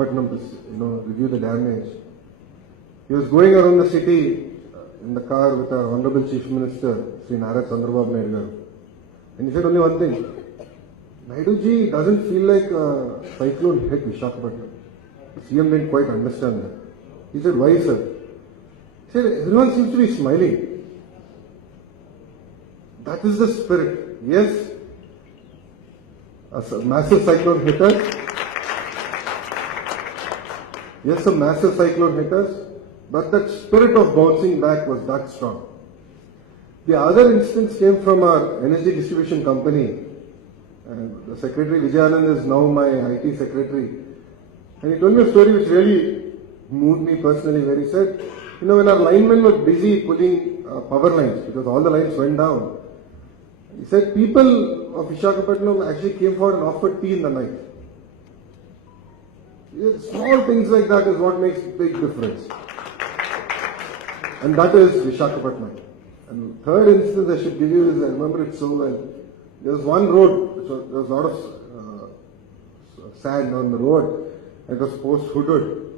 Patnam to review the damage. He was going around the city in the car with our Honorable Chief Minister, Sri Nara Chandrababu Naidu garu. And he said only one thing. Naiduji doesn't feel like a cyclone hit Visakhapatnam. The CM didn't quite understand that. He said, why, sir? He said, everyone seems to be smiling. That is the spirit. Yes, a massive cyclone hit us. Yes, a massive cyclone hit us. But that spirit of bouncing back was that strong. The other instance came from our energy distribution company. And the Secretary Vijayanand is now my IT secretary. And he told me a story which really moved me personally, where he said, when our linemen were busy pulling power lines, because all the lines went down, he said people of Visakhapatnam actually came for and offered tea in the night. Small things like that is what makes big difference. And that is Visakhapatnam. And third instance I should give you is, I remember it so well. There was one road, there was a lot of sand on the road, and it was post-hooded.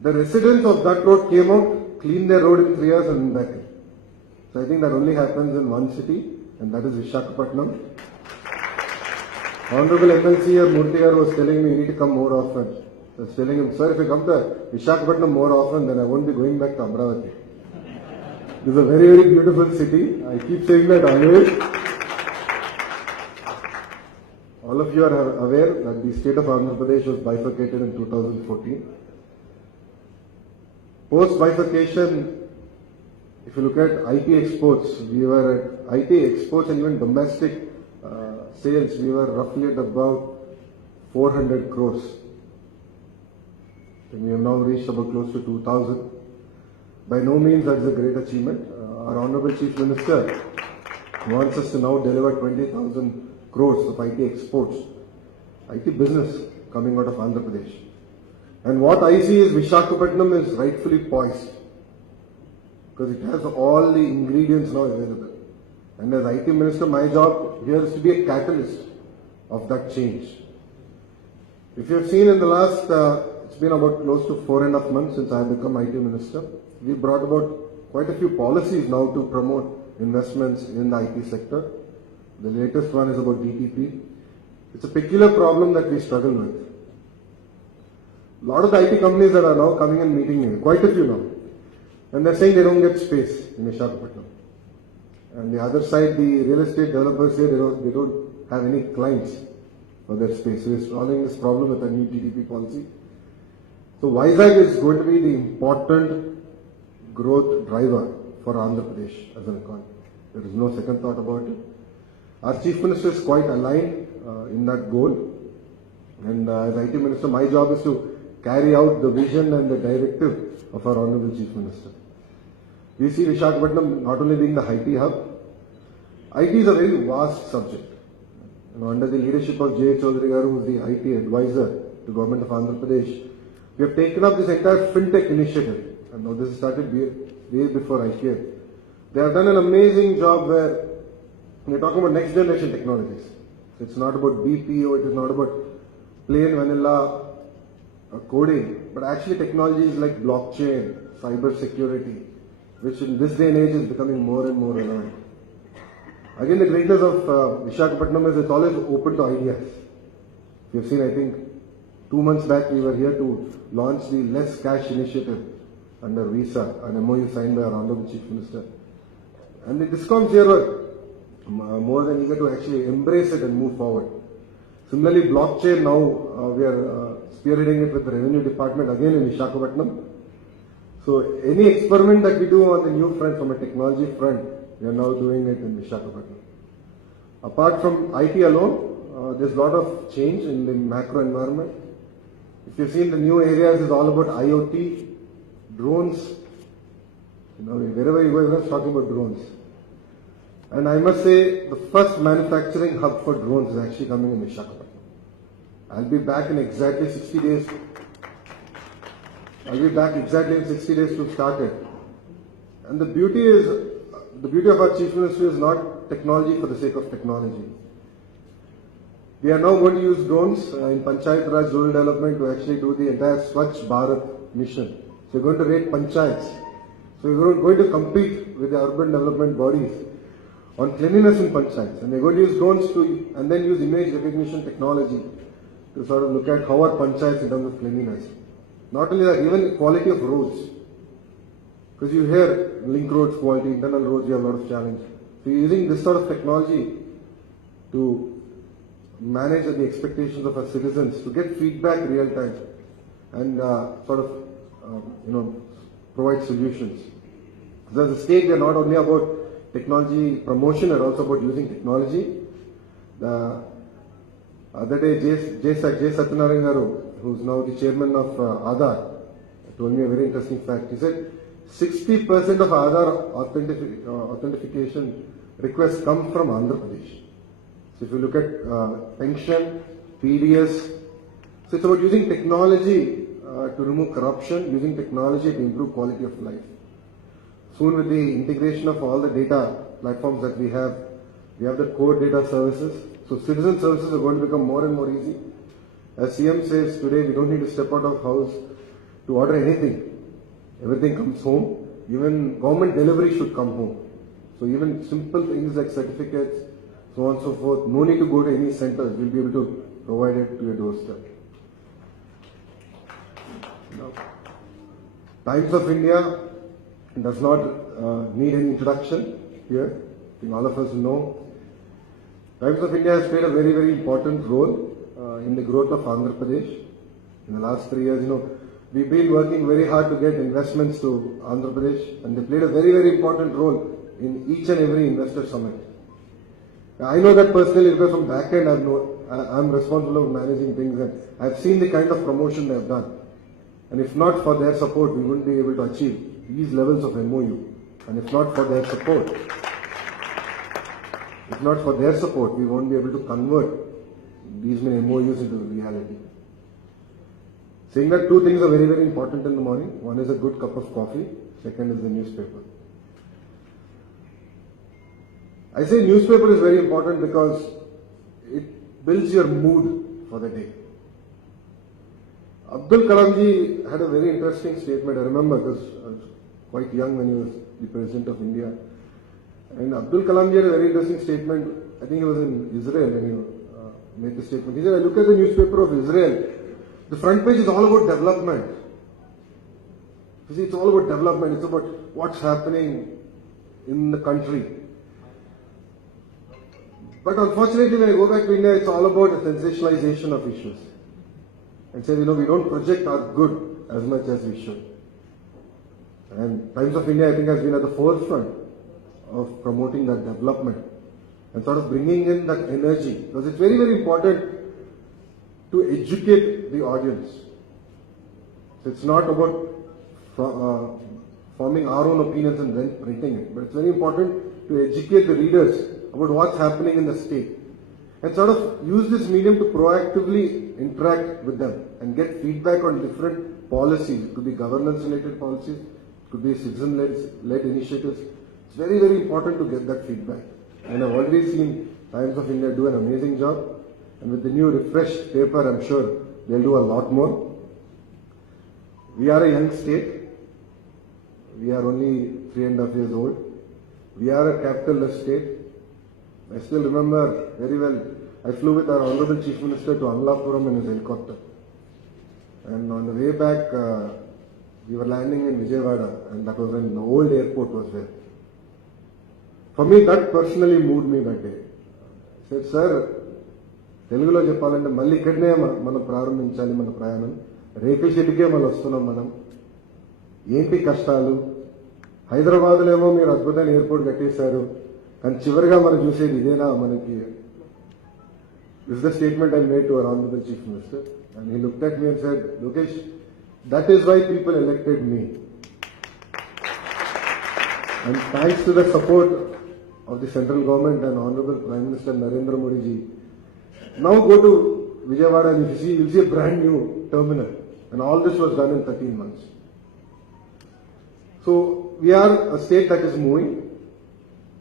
The residents of that road came out, cleaned their road in 3 hours and back in. So I think that only happens in one city, and that is Visakhapatnam. Honorable MLC Murthy was telling me, you need to come more often. I was telling him, sir, if you come to Visakhapatnam more often, then I won't be going back to Amravati. This is a very, very beautiful city. I keep saying that always. All of you are aware that the state of Andhra Pradesh was bifurcated in 2014. Post-bifurcation, if you look at IT exports, we were at IT exports and even domestic sales, we were roughly at about 400 crores. And we have now reached about close to 2,000. By no means that is a great achievement. Our Honorable Chief Minister wants us to now deliver 20,000 crores of IT exports, IT business coming out of Andhra Pradesh. And what I see is Visakhapatnam is rightfully poised because it has all the ingredients now available. And as IT Minister, my job here is to be a catalyst of that change. If you have seen in the last, it's been about close to 4.5 months since I have become IT Minister, we brought about quite a few policies now to promote investments in the IT sector. The latest one is about DTP. It's a peculiar problem that we struggle with. A lot of the IT companies that are now coming and meeting me, quite a few now, and they're saying they don't get space in Visakhapatnam. And the other side, the real estate developers say they don't have any clients for their space. So we're solving this problem with a new DTP policy. So Vizag is going to be the important growth driver for Andhra Pradesh as an economy. There is no second thought about it. Our Chief Minister is quite aligned in that goal. And as IT Minister, my job is to carry out the vision and the directive of our Honorable Chief Minister. We see Visakhapatnam not only being the IT hub, IT is a very vast subject. Under the leadership of J. Chaudhary Garu, who is the IT advisor to Government of Andhra Pradesh, we have taken up this entire FinTech initiative. And now this started way before I came. They have done an amazing job where we're talking about next generation technologies. It's not about BPO, it is not about plain vanilla coding, but actually technologies like blockchain, cyber security, which in this day and age is becoming more and more relevant. Again, the greatness of Visakhapatnam is it's always open to ideas. You've seen, I think, 2 months back we were here to launch the Less Cash initiative under Visa, an MOU signed by our Honorable Chief Minister. And the DISCOMs here were more than eager to actually embrace it and move forward. Similarly, blockchain now, we are spearheading it with the Revenue Department again in Visakhapatnam. So any experiment that we do on the new front, from a technology front, we are now doing it in Visakhapatnam. Apart from IT alone, there's a lot of change in the macro environment. If you've seen the new areas, is all about IoT, drones. Wherever you go, everyone's talking about drones. And I must say, the first manufacturing hub for drones is actually coming in Visakhapatnam. I'll be back in exactly 60 days. I'll be back exactly in 60 days to start it. And the beauty of our Chief Minister is not technology for the sake of technology. We are now going to use drones in Panchayat Raj rural development to actually do the entire Swachh Bharat mission. So we're going to rate panchayats. So we're going to compete with the urban development bodies on cleanliness in panchayats. And we're going to use drones to, and then use image recognition technology to sort of look at how are panchayats in terms of cleanliness. Not only that, even quality of roads. Because you hear link roads quality, internal roads, you have a lot of challenge. So you're using this sort of technology to manage the expectations of our citizens, to get feedback real time and provide solutions. So as a state, we are not only about technology promotion, but also about using technology. The other day, J. Satyanarayana Garu, who's now the chairman of Aadhaar, told me a very interesting fact. He said 60% of Aadhaar authentication requests come from Andhra Pradesh. So if you look at pension, PDS, so it's about using technology to remove corruption, using technology to improve quality of life. Soon with the integration of all the data platforms that we have the core data services. So citizen services are going to become more and more easy. As CM says today, we don't need to step out of house to order anything. Everything comes home. Even government delivery should come home. So even simple things like certificates, so on and so forth, no need to go to any centers. We'll be able to provide it to your doorstep. Now, Times of India does not need any introduction here. I think all of us know. Times of India has played a very, very important role in the growth of Andhra Pradesh. In the last 3 years, we've been working very hard to get investments to Andhra Pradesh, and they played a very, very important role in each and every investor summit. I know that personally because from back end I'm responsible for managing things, and I've seen the kind of promotion they've done. And if not for their support, we wouldn't be able to achieve these levels of MOU. And if not for their support, we won't be able to convert these many MOUs into reality. Saying that, two things are very, very important in the morning. One is a good cup of coffee. Second is the newspaper. I say newspaper is very important because it builds your mood for the day. Abdul Kalam ji had a very interesting statement. I remember because I was quite young when he was the President of India. And Abdul Kalam ji had a very interesting statement. I think he was in Israel when he made the statement. He said, I look at the newspaper of Israel. The front page is all about development. You see, it's all about development. It's about what's happening in the country. But unfortunately, when I go back to India, it's all about the sensationalization of issues. And say, we don't project our good as much as we should. And Times of India, I think, has been at the forefront of promoting that development and sort of bringing in that energy. Because it's very, very important to educate the audience. So it's not about forming our own opinions and then printing it. But it's very important to educate the readers about what's happening in the state. And sort of use this medium to proactively interact with them and get feedback on different policies. It could be governance-related policies, it could be citizen-led initiatives. It's very, very important to get that feedback. And I've already seen Times of India do an amazing job. And with the new refreshed paper, I'm sure they'll do a lot more. We are a young state. We are only 3.5 years old. We are a capital-less state. I still remember very well, I flew with our Honorable Chief Minister to Amlapuram in his helicopter. And on the way back, we were landing in Vijayawada, and that was when the old airport was there. For me, that personally moved me that day. I said, sir, తెలుగులో చెప్పాలంటే మళ్ళీ ఇక్కడనే మనం ప్రారంభించాలి మన ప్రయాణం. రేకుల షెడ్కే మళ్ళీ వస్తున్నాం మనం. ఏంటి కష్టాలు? హైదరాబాద్లో ఏమో మీరు అద్భుతమైన ఎయిర్పోర్ట్ కట్టేశారు. కానీ చివరిగా మనం చూసేది ఇదేనా మనకి? This is the statement I made to our Honorable Chief Minister. And he looked at me and said, Lokesh, that is why people elected me. And thanks to the support of the central government and Honorable Prime Minister Narendra Modi ji, now go to Vijayawada and you'll see a brand new terminal. And all this was done in 13 months. So we are a state that is moving.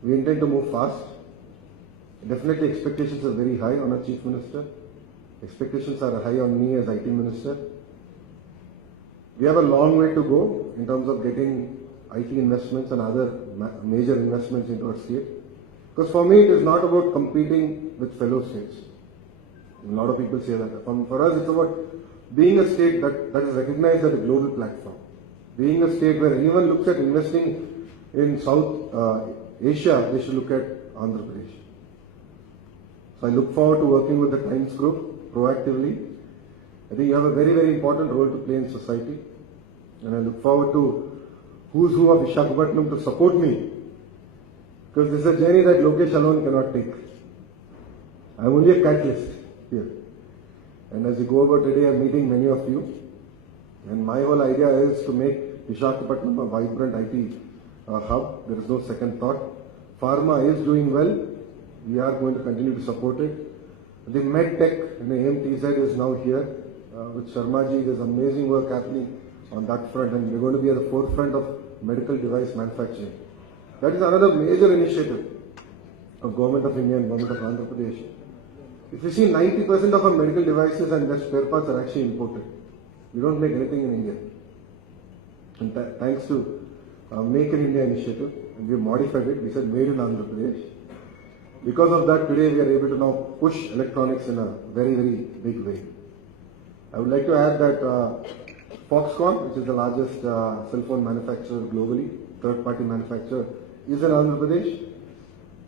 We intend to move fast. Definitely expectations are very high on our Chief Minister. Expectations are high on me as IT Minister. We have a long way to go in terms of getting IT investments and other major investments into our state. Because for me, it is not about competing with fellow states. A lot of people say that. For us, it's about being a state that is recognized as a global platform. Being a state where anyone looks at investing in South Asia, they should look at Andhra Pradesh. So I look forward to working with the Times Group proactively. I think you have a very, very important role to play in society. And I look forward to who's who of Visakhapatnam to support me. Because this is a journey that Lokesh alone cannot take. I'm only a catalyst here. And as we go about today, I'm meeting many of you. And my whole idea is to make Visakhapatnam a vibrant IT hub. There is no second thought. Pharma is doing well. We are going to continue to support it. The MedTech and the AMTZ is now here. With Sharmaji, there's amazing work happening on that front, and we're going to be at the forefront of medical device manufacturing. That is another major initiative of Government of India and Government of Andhra Pradesh. If you see, 90% of our medical devices and their spare parts are actually imported. We don't make anything in India. And thanks to Make in India initiative, and we have modified it. We said made in Andhra Pradesh. Because of that, today we are able to now push electronics in a very, very big way. I would like to add that Foxconn, which is the largest cell phone manufacturer globally, third-party manufacturer, is in Andhra Pradesh.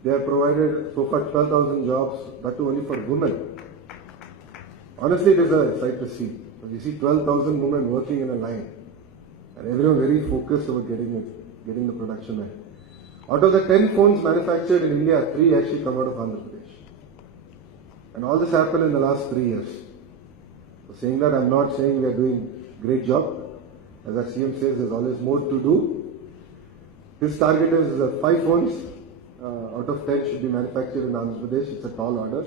They have provided so far 12,000 jobs, that too only for women. Honestly, it is a sight to see. You see 12,000 women working in a line, and everyone very focused about getting the production right. Out of the 10 phones manufactured in India, 3 actually come out of Andhra Pradesh. And all this happened in the last 3 years. So saying that, I'm not saying we are doing a great job. As our CM says, there's always more to do. His target is 5 phones out of 10 should be manufactured in Andhra Pradesh. It's a tall order.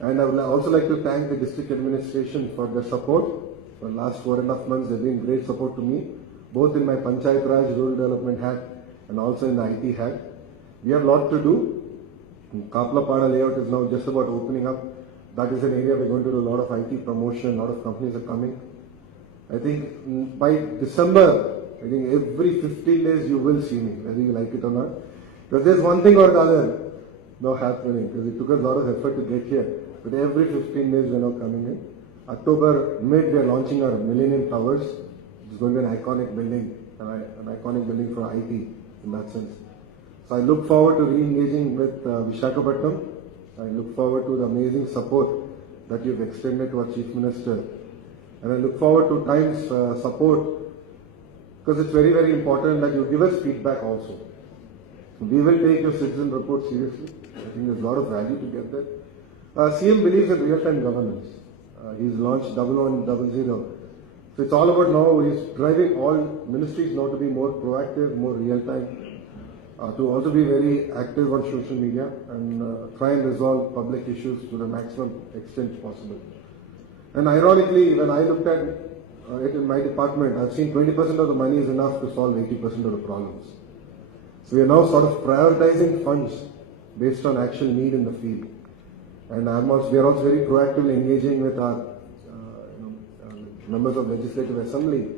And I would also like to thank the district administration for their support. For the last 4.5 months, they've been great support to me, both in my Panchayat Raj rural development hat and also in the IT hat. We have a lot to do. Kaplapada layout is now just about opening up. That is an area we're going to do a lot of IT promotion, a lot of companies are coming. I think by December, I think every 15 days you will see me, whether you like it or not. Because there's one thing or the other now happening, because it took us a lot of effort to get here. But every 15 days we're now coming in. October mid, we're launching our Millennium Towers. It's going to be an iconic building, an iconic building for IT in that sense. So I look forward to re-engaging with Visakhapatnam. I look forward to the amazing support that you've extended to our Chief Minister. And I look forward to Times support, because it's very, very important that you give us feedback also. We will take your citizen report seriously. I think there's a lot of value to get there. CM believes in real-time governance. He's launched 1100. So it's all about now, he's driving all ministries now to be more proactive, more real-time, to also be very active on social media and try and resolve public issues to the maximum extent possible. And ironically, when I looked at it in my department, I've seen 20% of the money is enough to solve 80% of the problems. So we are now sort of prioritizing funds based on actual need in the field. And we are also very proactively engaging with our members of Legislative Assembly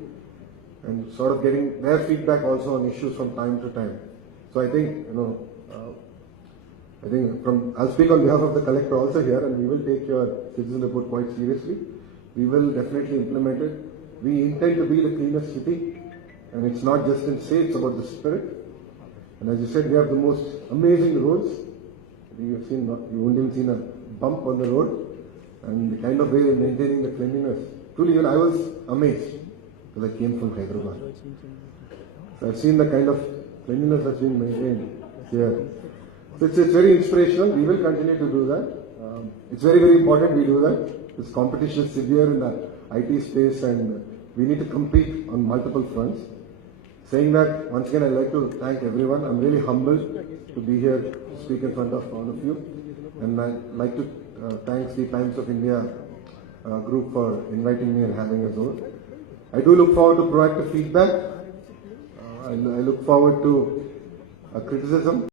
and sort of getting their feedback also on issues from time to time. So I think, I'll speak on behalf of the collector also here, and we will take your citizen report quite seriously. We will definitely implement it. We intend to be the cleanest city, and it's not just in say, it's about the spirit. And as you said, we have the most amazing roads. You won't even seen a bump on the road, and the kind of way we're maintaining the cleanliness. Truly, even I was amazed, because I came from Hyderabad. So I've seen the kind of cleanliness that's being maintained here. So it's very inspirational. We will continue to do that. It's very, very important we do that. This competition is severe in the IT space, and we need to compete on multiple fronts. Saying that, once again, I'd like to thank everyone. I'm really humbled to be here to speak in front of all of you. And I'd like to thank the Times of India group for inviting me and having us over. I do look forward to proactive feedback. I look forward to criticism.